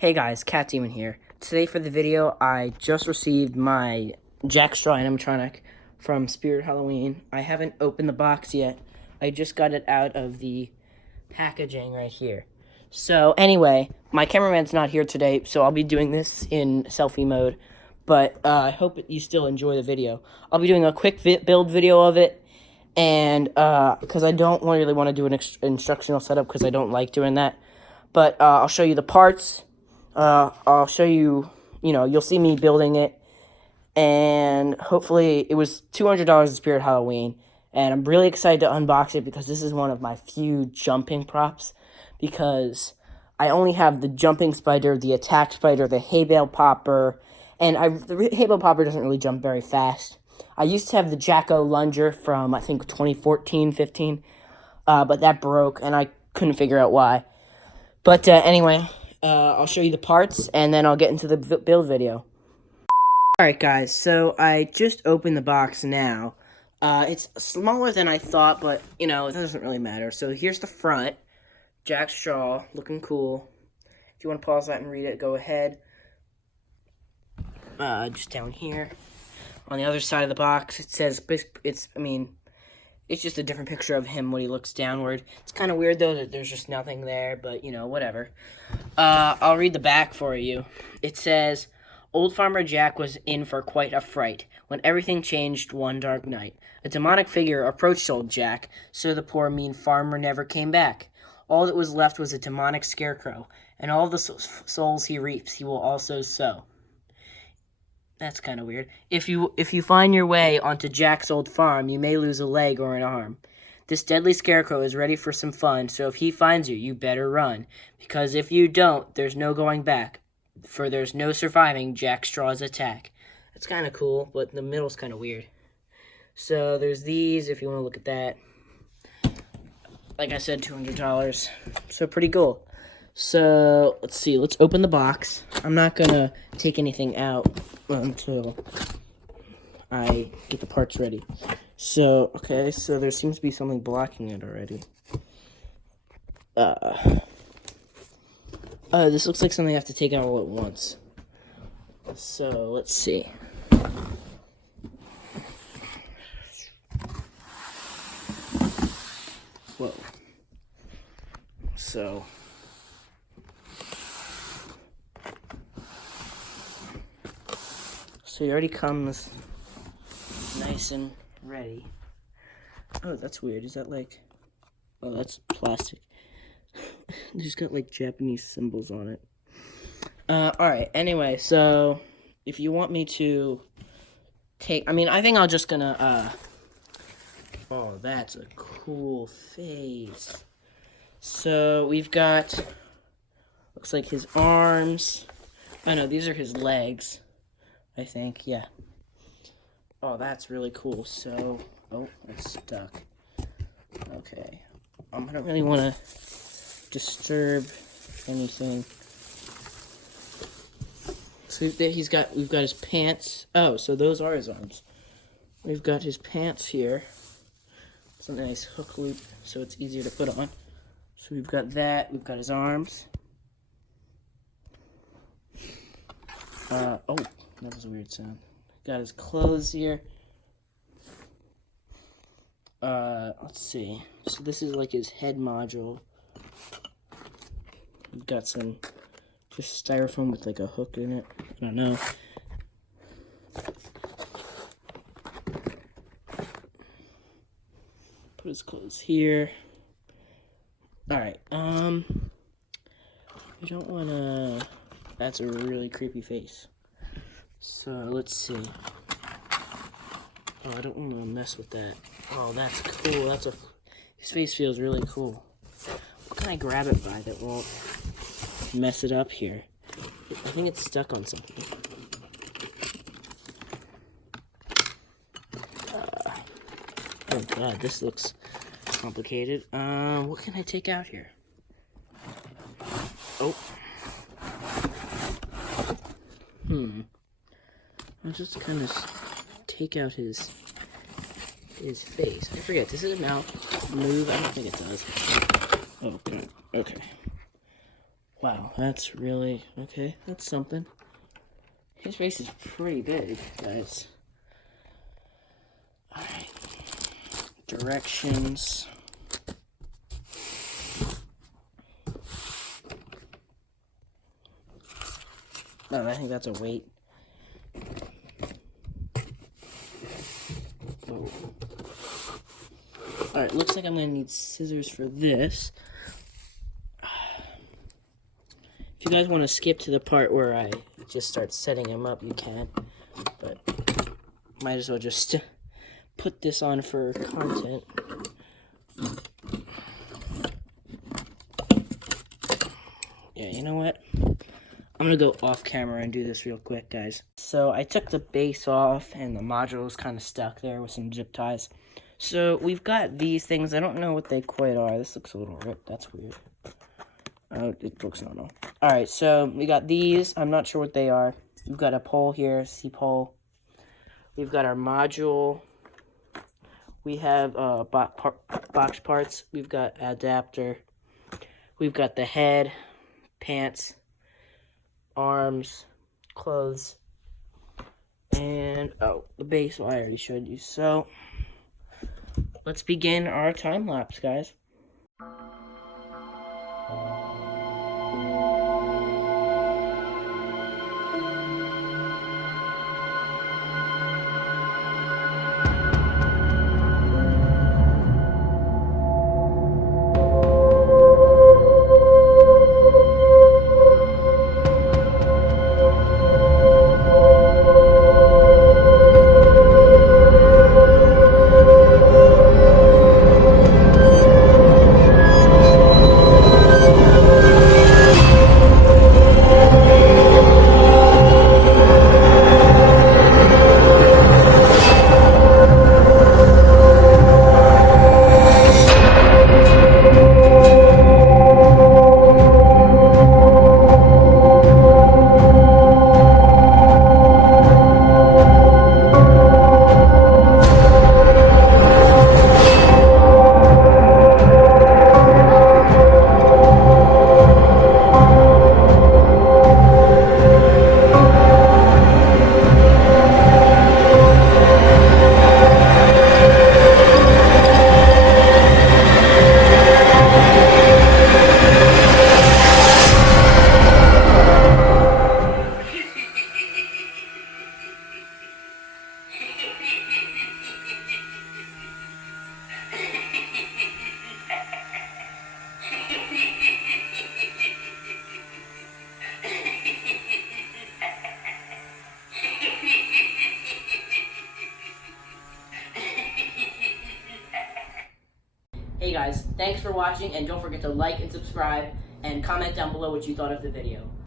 Hey guys, Cat Demon here. Today for the video, I just received my Jack Straw animatronic from Spirit Halloween. I haven't opened the box yet. I just got it out of the packaging right here. So anyway, my cameraman's not here today, so I'll be doing this in selfie mode. But I hope you still enjoy the video. I'll be doing a quick build video of it. And because I don't really want to do an instructional setup because I don't like doing that. But I'll show you the parts. I'll show you, you'll see me building it, and hopefully it was $200 at Spirit Halloween, and I'm really excited to unbox it because this is one of my few jumping props, because I only have the jumping spider, the attack spider, the hay bale popper, and the hay bale popper doesn't really jump very fast. I used to have the Jack-O-Lunger from, I think, 2014-15, but that broke, and I couldn't figure out why. But anyway, I'll show you the parts, and then I'll get into the build video. Alright guys, so I just opened the box now. It's smaller than I thought, but, it doesn't really matter. So here's the front. Jack Straw, looking cool. If you want to pause that and read it, go ahead. Just down here. On the other side of the box, it says, it's just a different picture of him when he looks downward. It's kind of weird, though, that there's just nothing there, but, whatever. I'll read the back for you. It says, Old Farmer Jack was in for quite a fright when everything changed one dark night. A demonic figure approached old Jack, so the poor mean farmer never came back. All that was left was a demonic scarecrow, and all the souls he reaps he will also sow. That's kind of weird. If you find your way onto Jack's old farm, you may lose a leg or an arm. This deadly scarecrow is ready for some fun, so if he finds you, you better run. Because if you don't, there's no going back, for there's no surviving Jack Straw's attack. That's kind of cool, but the middle's kind of weird. So there's these, if you want to look at that. Like I said, $200. So pretty cool. So, let's see, let's open the box. I'm not going to take anything out until I get the parts ready. So, okay, so there seems to be something blocking it already. This looks like something I have to take out all at once. So, let's see. Whoa. So he already comes nice and ready. Oh, that's weird. Is that like... Oh, that's plastic. He's got like Japanese symbols on it. Alright, anyway, so if you want me to take... I think I'm just gonna, Oh, that's a cool face. So we've got... Looks like his arms. Oh no, these are his legs. I think, yeah. Oh, that's really cool. So, oh, it's stuck. Okay. I don't really want to disturb anything. So we've got his pants. Oh, so those are his arms. We've got his pants here. It's a nice hook loop, so it's easier to put on. So we've got that. We've got his arms. Oh. That was a weird sound. Got his clothes here. Let's see. So this is like his head module. We've got some just styrofoam with like a hook in it. I don't know. Put his clothes here. Alright, I don't wanna... That's a really creepy face. So, let's see. Oh, I don't want to mess with that. Oh, that's cool. His face feels really cool. What can I grab it by that won't mess it up here? I think it's stuck on something. Oh god, this looks complicated. What can I take out here? Oh. I'll just kind of take out his face. I forget, does his mouth move? I don't think it does. Oh, God. Okay. Wow, that's really, okay, that's something. His face is pretty big, guys. Alright. Directions. No, I think that's a weight. Oh. Alright, looks like I'm going to need scissors for this. If you guys want to skip to the part where I just start setting him up, you can. But might as well just put this on for content. Yeah, you know what? I'm going to go off camera and do this real quick, guys. So I took the base off and the module is kind of stuck there with some zip ties. So we've got these things. I don't know what they quite are. This looks a little ripped. That's weird. Oh, it looks normal. Alright, so we got these. I'm not sure what they are. We've got a pole here, C-pole. We've got our module. We have box parts. We've got adapter. We've got the head, pants, arms, clothes, and, oh, the base, well, I already showed you. So, let's begin our time lapse, guys. Hey guys, thanks for watching, and don't forget to like and subscribe, and comment down below what you thought of the video.